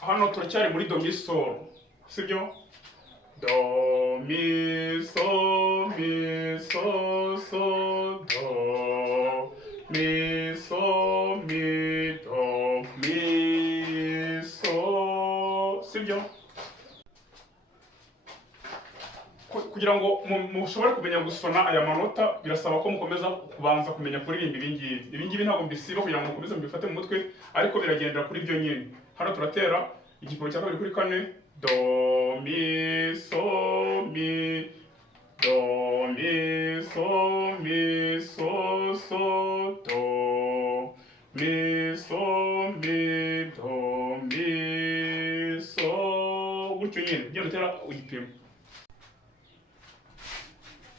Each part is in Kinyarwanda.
hano turacyari muri do mi sol, sibyo? Do mi so mi so so do mi so mi do mi so, sibyo? Kugira ngo mushobore kumenya gusona aya manota birasaba ko mukomeza kubanza kumenya kuririmba ibi ngibi ntabwo mbisiba kugira ngo mukomeze mubifate mu mutwe, ariko biragendera kuri byo nyine. Hano turatera igipimo cya kabiri kuri kane, do mi so mi do mi so mi so so do mi so mi do mi so, gutyo nyine ugenda utera igipimo.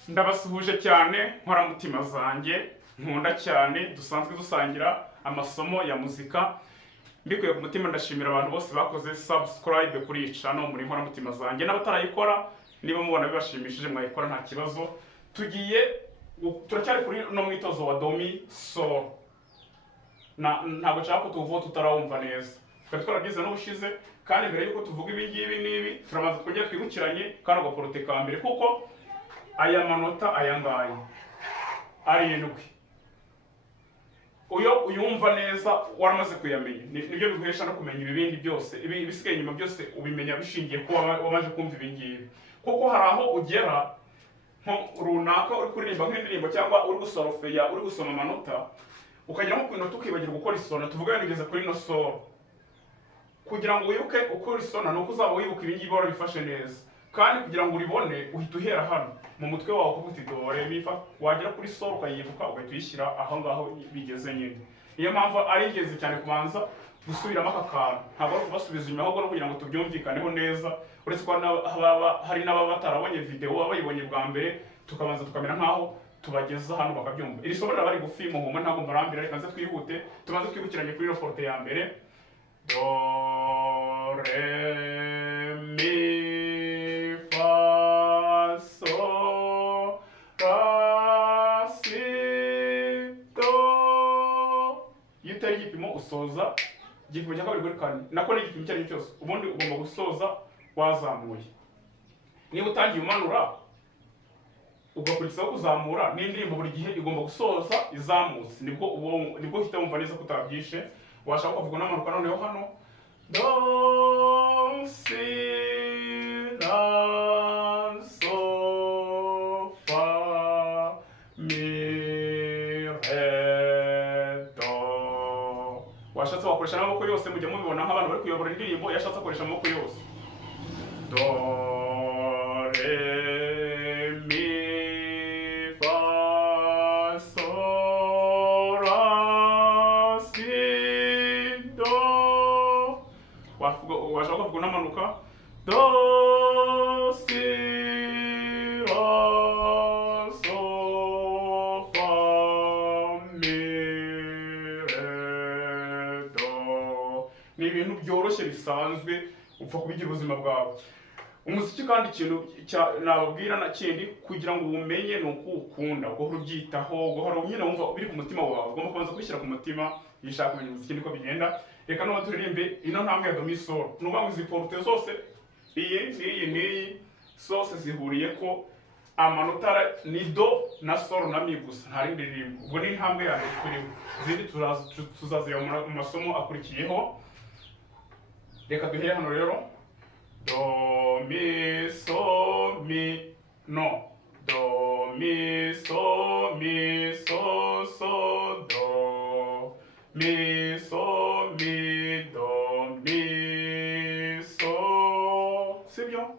Ndabasuhuje cyane nkoramutima zanjye nkunda cyane, dusanzwe dusangira amasomo ya muzika. Mbikuye ku mutima ndashimira abantu bose bakoze subscribe kuri iyi channel muri nkoramutima zanjye, n'abatarayikora niba mubona bibashimishije mwayikora nta kibazo. Turacyari kuri no mwitozo wa do mi sol. Ntabwo nshaka ko tuvuga tutarawumva neza, twari twarabyize n'ubushize, kandi mbere yuko tuvuga ibi ngibi n'ibi turamaze kujya twibukiranye kandi ugaporote ka mbere, kuko aya manota aya ngaya arindwi uyo uyumva neza waramaze kuyamenya, nibyo biguhesha no kumenya ibindi byose. Ibisigaye nyuma byose ubimenya bishingiye ko wamaze kumva ibi ngibi, kuko hari aho ugera nko runaka uri kuririmba nk'indirimbo cyangwa uri gusorofeya uri gusoma amanota, ukagera nko ku inota ukibagirwa gukora isona. tuvuga yageze kuri no sol, kugira ngo wibuke uko isona nuko uzaba wibuka ibi ngibi warabifashe neza, kandi kugira ngo uribone uhita uhera hano mu mutwe wawe kuko uti do re mi fa, wagera kuri sol ukayibuka ugahita uyishyira aho ngaho bigeze nyine. Niyo mpamvu ari ingenzi cyane kubanza gusubiramo aka kantu, ntabwo ari kubasubiza inyuma, ahubwo no kugira ngo tubyumvikaneho neza. Uretse ko hari n'ababa batarabonye video bayibonye bwa mbere, tukabanza tukamera nkaho tubageza hano bakabyumva. Iri somo raba rigufi muhuma ntabwo mbarambira, reka nze twihute tubanze twibukiranye kuri porte ya mbere, do re mi igipimo usoza igipimo cya kabiri kuri kane, nako ni igipimo icyo ari cyo cyose ubundi ugomba gusoza wazamuye. Niba utangiye umanura ugakurikizaho kuzamura, n'indirimbo buri gihe igomba gusoza izamutse, nibwo uhita wumva neza ko utabyishe. Washaka kuvuga n'amanuka noneho hano do si la so fa mi re do. Washatse wakoresha n'amaboko yose, mujya mubibona nk'abantu bari kuyobora indirimbo, yashatse akoresha amaboko yose, do re mi fa sol la si do. Washaka kuvuga n'amanuka do si la so fa mi re do. Ni ibintu byoroshye bisanzwe upfa kubigira ubuzima bwawe. Umuziki kandi ikintu nababwira na kindi kugira ngo umenye ni uko ukunda, guhora ubyitaho, guhora nyine wumva biri ku mutima wawe, ugomba kubanza kubishyira ku mutima iyo ushaka kumenya umuziki niko bigenda. Reka none turirimbe ino ntambwe ya do mi sol. Nuvuga ngo izi porte zose iyi zose zihuriye ko amanota ni do na sol na mi gusa, nta rindi ririmbo. Ubwo ni intambwe ya mbere turiho, izindi tuzazireba mu masomo akurikiyeho. Reka duhere hano rero, do mi so mi no, do mi so mi so so do mi so mi do mi so, sibyo?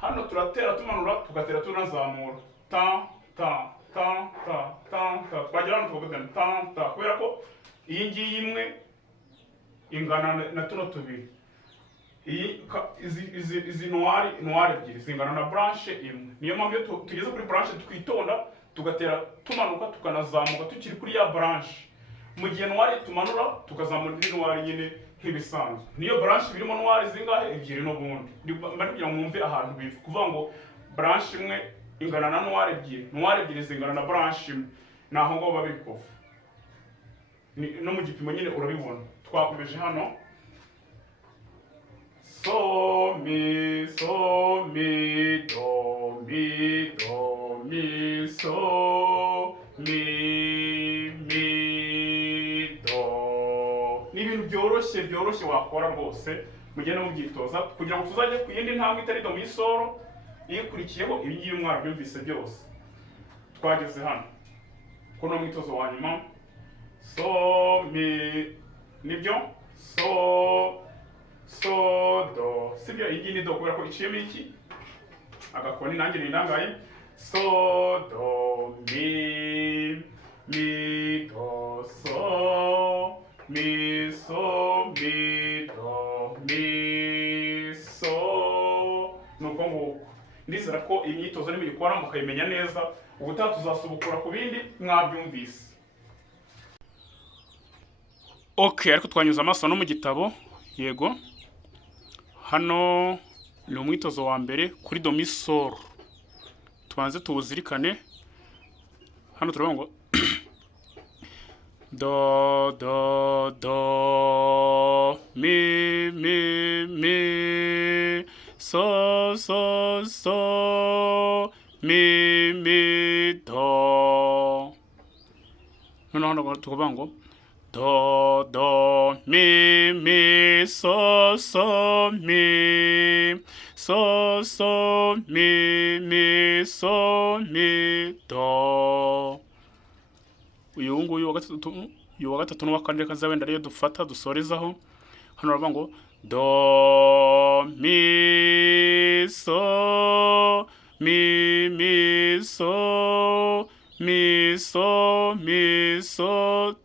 Hano turatera tumanura, tugatera tunazamura, ta ta ta ta ta ta, twagera hano tukavuga ta ta, kubera ko iyi ngiyi imwe ingana na tuno tubiri. Izi noir ebyiri zingana na branche imwe. Niyo mpamvu iyo tugeze kuri branche twitonda tugatera tumanuka tukanazamuka tukiri kuri ya branche. Mu gihe noir tumanura tukazamura indi noir nyine nk'ibisanzwe. Niyo branche birimo noir zingahe ebyiri n'ubundi. Mba kugira ngo mwumve ahantu biva, kuvuga ngo branche imwe ingana na noir ebyiri zingana na branche imwe, naho ngo babikuva no mu gipimo nyine urabibona. Twakomeje hano so mi so mi do mi do mi so mi do. Ni ibintu byoroshye wakora rwose mugende mubyitoza kugira ngo tuzajye ku yindi ntambwe itari do mi solo ikurikiyeho ibi ngibi mwarabyumvise byose. Twageze hano kuno mwitozo wa nyuma so mi nibyo so do sibyo. Iyi ni do kubera ko iciyemo iki agakoni nanjye nindangaye so do mi do so mi do mi so. Nuko nguko ndizera ko imyitozo nimuyikora mukayimenya neza, ubutaha tuzasubukura ku bindi mwabyumvise. Okay, ariko twanyuze amaso no mu gitabo. Yego, hano ni umwitozo wa mbere kuri do mi solo. Tubanze tuwuzirikane. Hano turavuga ngo do do do mi so mi do. Noneho hano tukavuga ngo do do mi so mi do. Uyu nguyu wa gatatu n'uwa kane reka wenda ariyo dufata dusorezaho. Hano baravuga ngo do mi so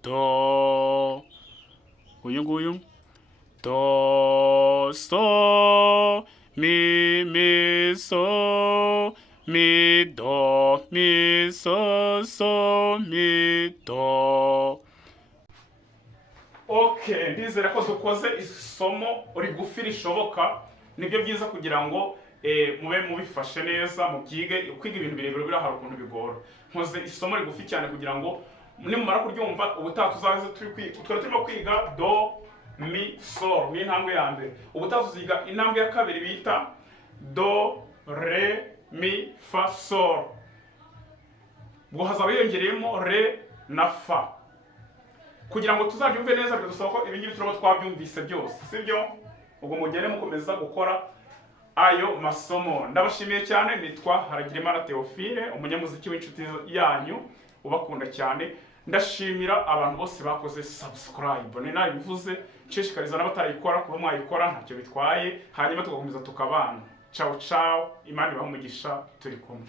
do. Uyu nguyu do so mi so do mi so mi do. Okay, ndizera ko dukoze isomo rigufi rishoboka. Nibyo byiza kugira ngo mube mubifashe neza mubyige. Kwiga ibintu birebire biri hari ukuntu bigora. Nkoze isomo rigufi cyane kugira ngo nimumara kuryumva ubutaha tuzaze turimo kwiga do mi sol ni intambwe ya mbere. Ubutaha tuziga intambwe ya kabiri bita do re mi fa sol. Ubwo hazaba hiyongereyemo re na fa. Kugira ngo tuzabyumve neza bidusaba ko ibingibi turaba twabyumvise byose, sibyo? Ubwo mugende mukomeza gukora ayo masomo. Ndabashimiye cyane. Nitwa Haragirimana Theophile, umunyamuziki w'inshuti yanyu ubakunda cyane. Ndashimira abantu bose bakoze subscribe. Ni nayo bivuze nshishikariza n'abatarayikora kuba mwayikora, ntacyo bitwaye, hanyuma tugakomeza tukabana. Ciao ciao, Imana ibahe umugisha, turi kumwe.